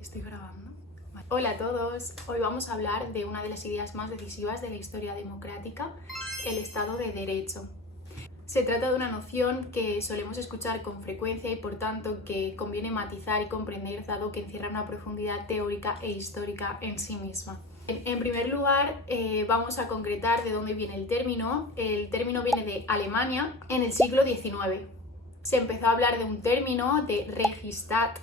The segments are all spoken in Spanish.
Estoy grabando. Vale. Hola a todos, hoy vamos a hablar de una de las ideas más decisivas de la historia democrática, el Estado de Derecho. Se trata de una noción que solemos escuchar con frecuencia y por tanto que conviene matizar y comprender dado que encierra una profundidad teórica e histórica en sí misma. En primer lugar, vamos a concretar de dónde viene el término. El término viene de Alemania en el siglo XIX. Se empezó a hablar de un término de Rechtsstaat,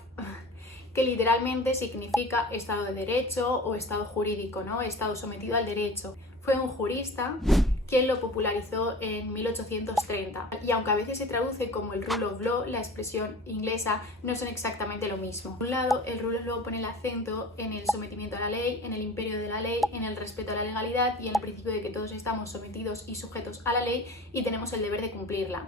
que literalmente significa Estado de Derecho o Estado jurídico, ¿no? Estado sometido al derecho. Fue un jurista quien lo popularizó en 1830. Y aunque a veces se traduce como el rule of law, la expresión inglesa, no son exactamente lo mismo. Por un lado, el rule of law pone el acento en el sometimiento a la ley, en el imperio de la ley, en el respeto a la legalidad y en el principio de que todos estamos sometidos y sujetos a la ley y tenemos el deber de cumplirla.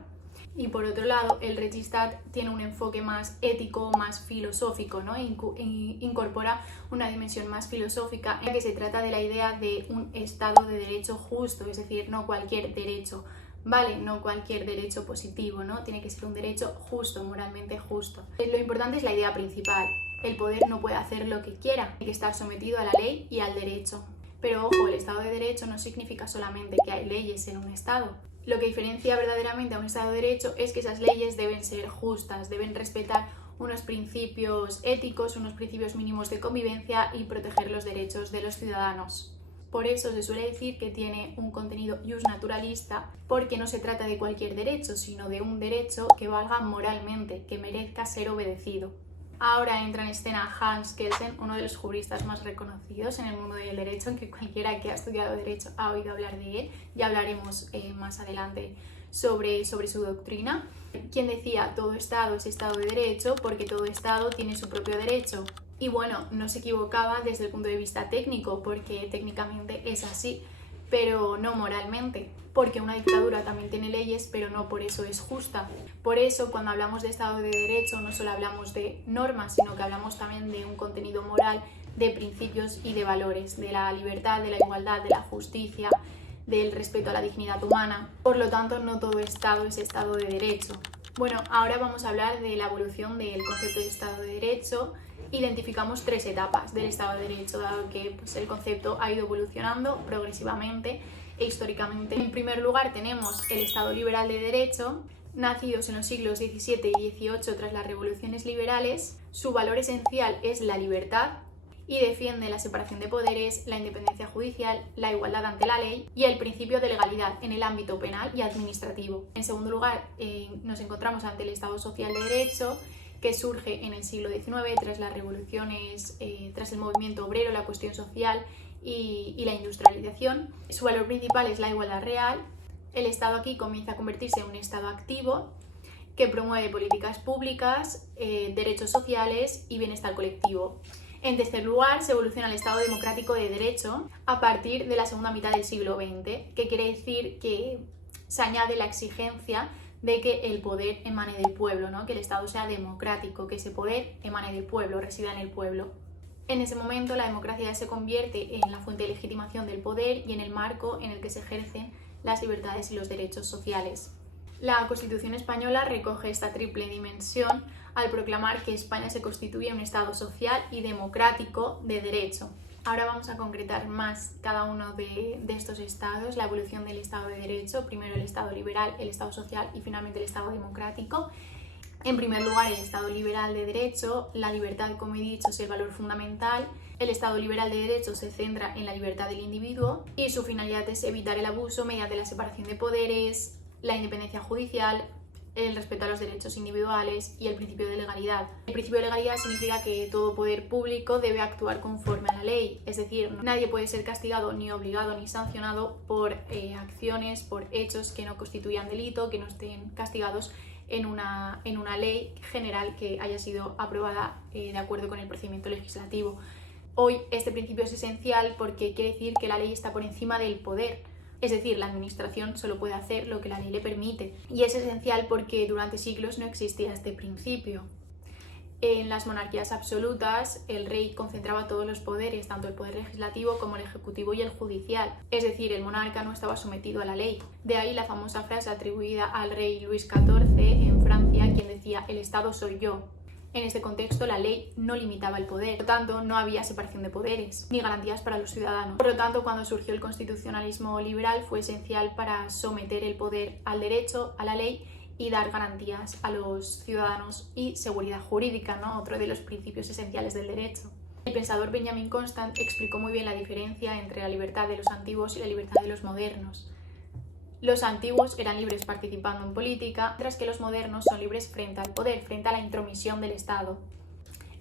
Y por otro lado, el Rechtsstaat tiene un enfoque más ético, más filosófico, ¿no? Incorpora una dimensión más filosófica en la que se trata de la idea de un Estado de derecho justo, es decir, no cualquier derecho, ¿vale? No cualquier derecho positivo, ¿no? Tiene que ser un derecho justo, moralmente justo. Lo importante es la idea principal. El poder no puede hacer lo que quiera, hay que estar sometido a la ley y al derecho. Pero ojo, el Estado de Derecho no significa solamente que hay leyes en un Estado. Lo que diferencia verdaderamente a un Estado de Derecho es que esas leyes deben ser justas, deben respetar unos principios éticos, unos principios mínimos de convivencia y proteger los derechos de los ciudadanos. Por eso se suele decir que tiene un contenido justnaturalista, porque no se trata de cualquier derecho, sino de un derecho que valga moralmente, que merezca ser obedecido. Ahora entra en escena Hans Kelsen, uno de los juristas más reconocidos en el mundo del derecho, en que cualquiera que ha estudiado derecho ha oído hablar de él. Ya hablaremos más adelante sobre su doctrina. Quien decía todo Estado es Estado de Derecho porque todo Estado tiene su propio derecho. Y bueno, no se equivocaba desde el punto de vista técnico, porque técnicamente es así, pero no moralmente, porque una dictadura también tiene leyes, pero no por eso es justa. Por eso, cuando hablamos de Estado de Derecho, no solo hablamos de normas, sino que hablamos también de un contenido moral, de principios y de valores, de la libertad, de la igualdad, de la justicia, del respeto a la dignidad humana. Por lo tanto, no todo Estado es Estado de Derecho. Bueno, ahora vamos a hablar de la evolución del concepto de Estado de Derecho. Identificamos tres etapas del Estado de Derecho, dado que el concepto ha ido evolucionando progresivamente e históricamente. En primer lugar tenemos el Estado liberal de Derecho, nacidos en los siglos XVII y XVIII tras las revoluciones liberales. Su valor esencial es la libertad y defiende la separación de poderes, la independencia judicial, la igualdad ante la ley y el principio de legalidad en el ámbito penal y administrativo. En segundo lugar, nos encontramos ante el Estado social de Derecho, que surge en el siglo XIX tras las revoluciones, tras el movimiento obrero, la cuestión social y la industrialización. Su valor principal es la igualdad real. El Estado aquí comienza a convertirse en un Estado activo que promueve políticas públicas, derechos sociales y bienestar colectivo. En tercer lugar, se evoluciona el Estado democrático de Derecho a partir de la segunda mitad del siglo XX, que quiere decir que se añade la exigencia de que el poder emane del pueblo, ¿no? Que el Estado sea democrático, que ese poder emane del pueblo, resida en el pueblo. En ese momento la democracia se convierte en la fuente de legitimación del poder y en el marco en el que se ejercen las libertades y los derechos sociales. La Constitución española recoge esta triple dimensión al proclamar que España se constituye un Estado social y democrático de derecho. Ahora vamos a concretar más cada uno de estos estados, la evolución del Estado de Derecho, primero el Estado liberal, el Estado social y finalmente el Estado democrático. En primer lugar, el Estado liberal de Derecho, la libertad, como he dicho, es el valor fundamental. El Estado liberal de Derecho se centra en la libertad del individuo y su finalidad es evitar el abuso mediante la separación de poderes, la independencia judicial, el respeto a los derechos individuales y el principio de legalidad. El principio de legalidad significa que todo poder público debe actuar conforme a la ley, es decir, nadie puede ser castigado ni obligado ni sancionado por acciones, por hechos que no constituyan delito, que no estén castigados en una ley general que haya sido aprobada de acuerdo con el procedimiento legislativo. Hoy este principio es esencial porque quiere decir que la ley está por encima del poder. Es decir, la administración solo puede hacer lo que la ley le permite. Y es esencial porque durante siglos no existía este principio. En las monarquías absolutas, el rey concentraba todos los poderes, tanto el poder legislativo como el ejecutivo y el judicial. Es decir, el monarca no estaba sometido a la ley. De ahí la famosa frase atribuida al rey Luis XIV en Francia, quien decía: "El Estado soy yo". En este contexto, la ley no limitaba el poder, por lo tanto, no había separación de poderes ni garantías para los ciudadanos. Por lo tanto, cuando surgió el constitucionalismo liberal, fue esencial para someter el poder al derecho, a la ley, y dar garantías a los ciudadanos y seguridad jurídica, ¿no? Otro de los principios esenciales del derecho. El pensador Benjamin Constant explicó muy bien la diferencia entre la libertad de los antiguos y la libertad de los modernos. Los antiguos eran libres participando en política, mientras que los modernos son libres frente al poder, frente a la intromisión del Estado.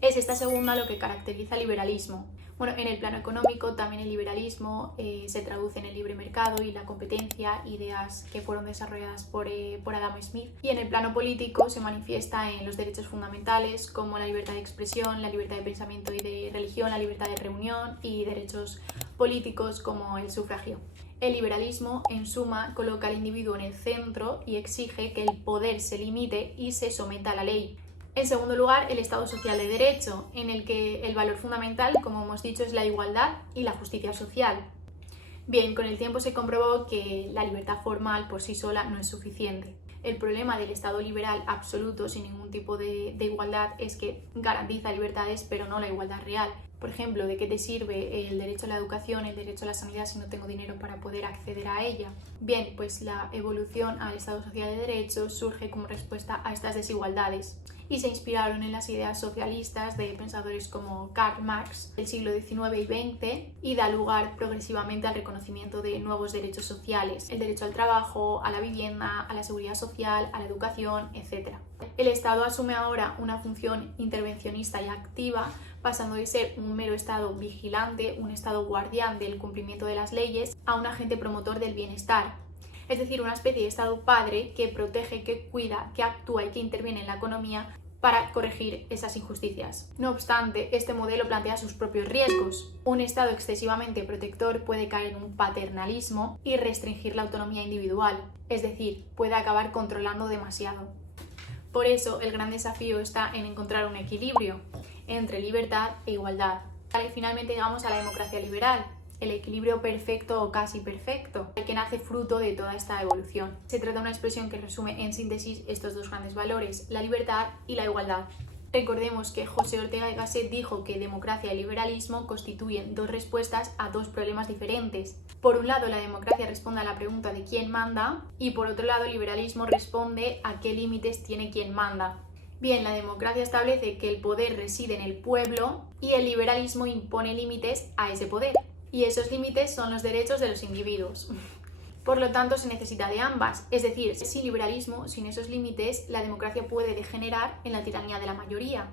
Es esta segunda lo que caracteriza el liberalismo. Bueno, en el plano económico también el liberalismo se traduce en el libre mercado y la competencia, ideas que fueron desarrolladas por Adam Smith. Y en el plano político se manifiesta en los derechos fundamentales como la libertad de expresión, la libertad de pensamiento y de religión, la libertad de reunión y derechos políticos como el sufragio. El liberalismo, en suma, coloca al individuo en el centro y exige que el poder se limite y se someta a la ley. En segundo lugar, el Estado social de derecho, en el que el valor fundamental, como hemos dicho, es la igualdad y la justicia social. Bien, con el tiempo se comprobó que la libertad formal por sí sola no es suficiente. El problema del Estado liberal absoluto, sin ningún tipo de igualdad, es que garantiza libertades, pero no la igualdad real. Por ejemplo, ¿de qué te sirve el derecho a la educación, el derecho a la sanidad si no tengo dinero para poder acceder a ella? Bien, pues la evolución al Estado social de derecho surge como respuesta a estas desigualdades y se inspiraron en las ideas socialistas de pensadores como Karl Marx del siglo XIX y XX y da lugar progresivamente al reconocimiento de nuevos derechos sociales, el derecho al trabajo, a la vivienda, a la seguridad social, a la educación, etc. El Estado asume ahora una función intervencionista y activa, pasando de ser un mero Estado vigilante, un Estado guardián del cumplimiento de las leyes, a un agente promotor del bienestar. Es decir, una especie de Estado padre que protege, que cuida, que actúa y que interviene en la economía para corregir esas injusticias. No obstante, este modelo plantea sus propios riesgos. Un Estado excesivamente protector puede caer en un paternalismo y restringir la autonomía individual, es decir, puede acabar controlando demasiado. Por eso, el gran desafío está en encontrar un equilibrio entre libertad e igualdad. Y finalmente llegamos a la democracia liberal, el equilibrio perfecto o casi perfecto, el que nace fruto de toda esta evolución. Se trata de una expresión que resume en síntesis estos dos grandes valores, la libertad y la igualdad. Recordemos que José Ortega y Gasset dijo que democracia y liberalismo constituyen dos respuestas a dos problemas diferentes. Por un lado, la democracia responde a la pregunta de quién manda y por otro lado, el liberalismo responde a qué límites tiene quien manda. Bien, la democracia establece que el poder reside en el pueblo y el liberalismo impone límites a ese poder. Y esos límites son los derechos de los individuos. Por lo tanto, se necesita de ambas. Es decir, sin liberalismo, sin esos límites, la democracia puede degenerar en la tiranía de la mayoría.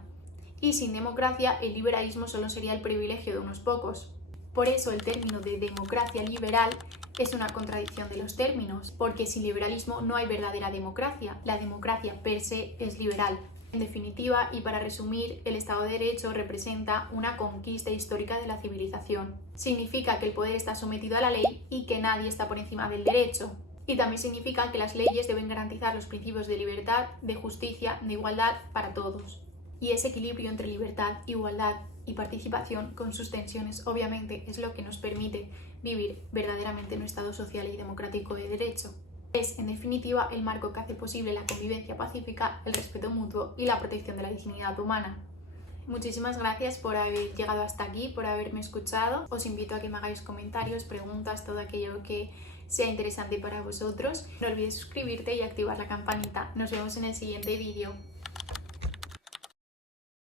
Y sin democracia, el liberalismo solo sería el privilegio de unos pocos. Por eso el término de democracia liberal es una contradicción de los términos, porque sin liberalismo no hay verdadera democracia. La democracia per se es liberal. En definitiva, y para resumir, el Estado de Derecho representa una conquista histórica de la civilización. Significa que el poder está sometido a la ley y que nadie está por encima del derecho. Y también significa que las leyes deben garantizar los principios de libertad, de justicia, de igualdad para todos. Y ese equilibrio entre libertad, igualdad y participación, con sus tensiones, obviamente, es lo que nos permite vivir verdaderamente en un Estado social y democrático de derecho. Es, en definitiva, el marco que hace posible la convivencia pacífica, el respeto mutuo y la protección de la dignidad humana. Muchísimas gracias por haber llegado hasta aquí, por haberme escuchado. Os invito a que me hagáis comentarios, preguntas, todo aquello que sea interesante para vosotros. No olvides suscribirte y activar la campanita. Nos vemos en el siguiente vídeo.